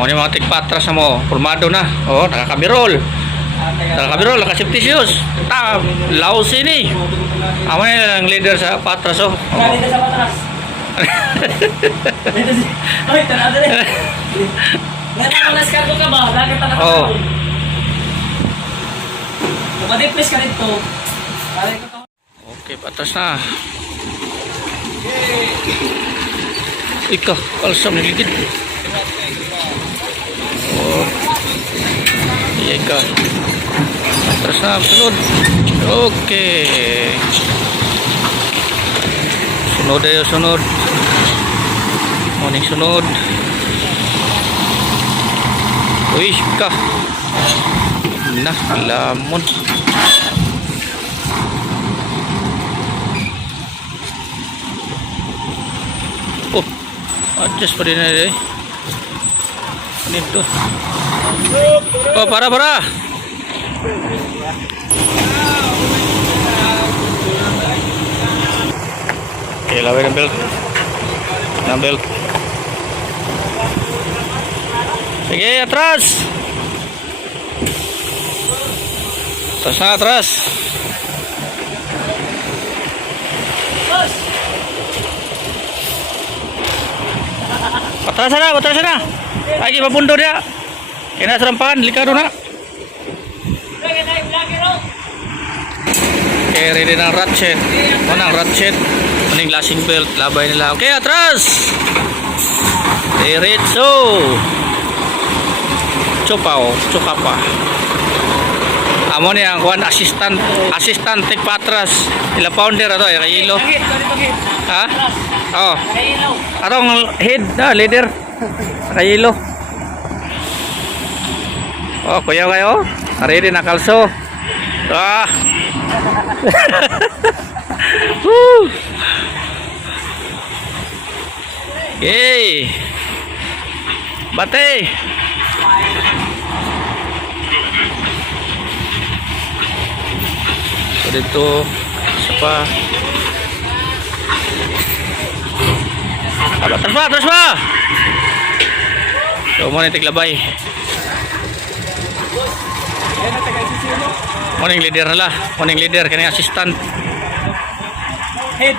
O yung mga tigpatras na mo, formado na. O, nakakabirol. Nakakabirol, nakasafety shoes. Lausi ni. Amo na yung leader sa patras, o. Leader sa patras. Ay, tanada rin. Nakalas kargo ka ba? Lagi ka nakakabirol. Oo. Kumadipis ka rito. Okay, patras na. Ika, kalsam niligid. Oh. Ika. Patras na, sunod. Okay. Sunod ayo, sunod. Morning sunod. Uy, ka. Nah, lamon. Oh, adjust pa rin na rin. Ano ito? Oh, para. Okay, laway ng belt. Sige, atras. Atras. Patras na. Ay, mapundo dia. Kena serampahan, likado na. Okay, ready ng ratchet. Ratchet. Maning lasing belt, labay nila. Okay, atras. Diretso. Chuka pa. Amo ni ang kuan assistant tig patras. Ila founder ato ay kayilo. Ha? Oh. Atong head na leader. Kayilo. Oh, kuya kayo. Ready na kalso. Ah. Yay. Bate. So dito pa. Terus pa. So mo ni tiglabay. Morning leader nila. Morning leader kani assistant. Head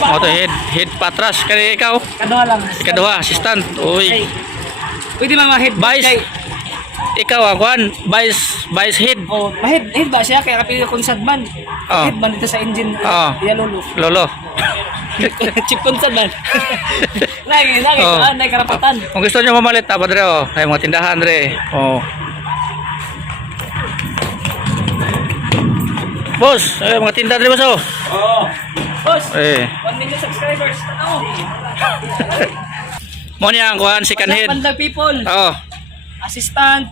pa. Moto head patras kani ikaw. Kaduha assistant. Uy. Pwede mama head Vice. Ikaw ang kuan, vice head. Oh, head ba siya kaya kapili konsad man. Oh. Head man dito sa engine. Oh. Ya lolo. Chip konsad man. Lagi Oh. Nay karapatan. Kung gusto niyo mamalit ta padre oh, ay mga tindahan re. Oh. Boss, ay mga tindahan re boss oh. Oh. Boss. 1 million subscribers. Ano? Mo niya ang kuan second head. Pandag people. Oh. Assistant.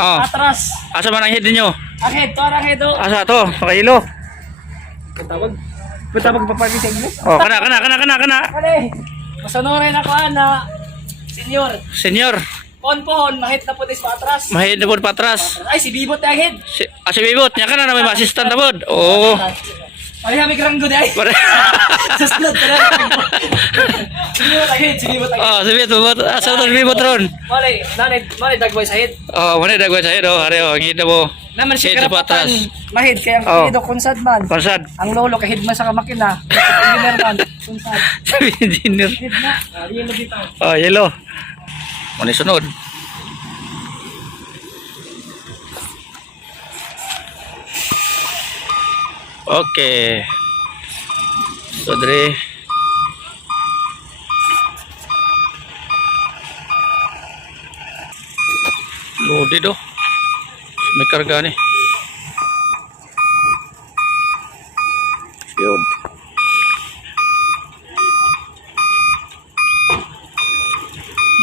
Oh. Atras. Asa man ang head niyo? Ahead, to ahead. Asa to? Pakilo. Katawag. Punta magpapagi sa English. Oh, kana. Kani. Masanorin ako na senior. Pohon, mahit na po sa atras. Mahid na po patras. Ay, si Bibot na agad. Si Bibot, niya ka na may assistant na pod. Oo. Ay, kami karanggo di ay. Sa sunod ka na. Si Bibot agad. Oh, si Bibot. Asa to si Bibot ron? Malay, dagway sa hit. Oh, mana dagway sa head oh. Are oh, ngita mo. Naman si Head sa karapatan. patras. Mahid, kaya Oh. ang konsad man. Konsad. Ang lolo, kahid man sa kamakina. Engineer man, konsad. Sabi engineer. Hid na. Yelo dito. Oh, yellow. Muna sunod. Okay. So, dre. Loaded oh. May karga ni. Yun.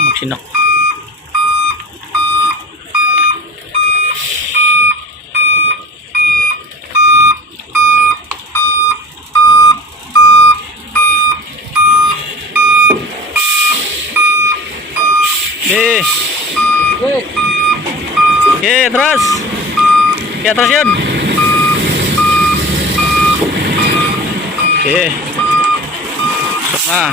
Magsinak. Okay. Okay, atras. Okay, atras yun. Okay. Stop na.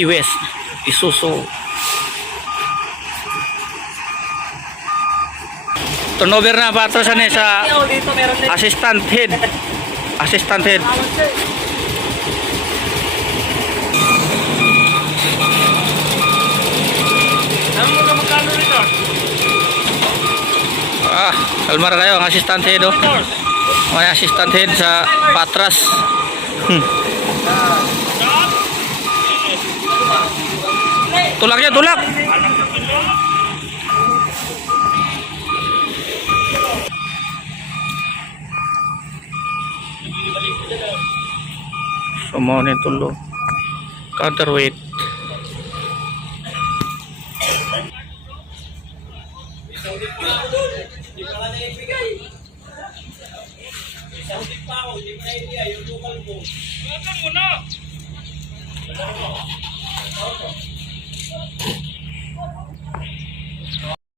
West Isuzu. Turnover na patras ano sa Oh, dito meron din. assistant head. Assistant head. Tawag sir. Alam mo na magkano rito? Kalmar kayo ang assistant head oh. May assistant head sa patras. Tulak niya, tulak. Sumonin tulo. Counterweight. Hindi pa ako, hindi pa na yung local ko. Huwag mo na!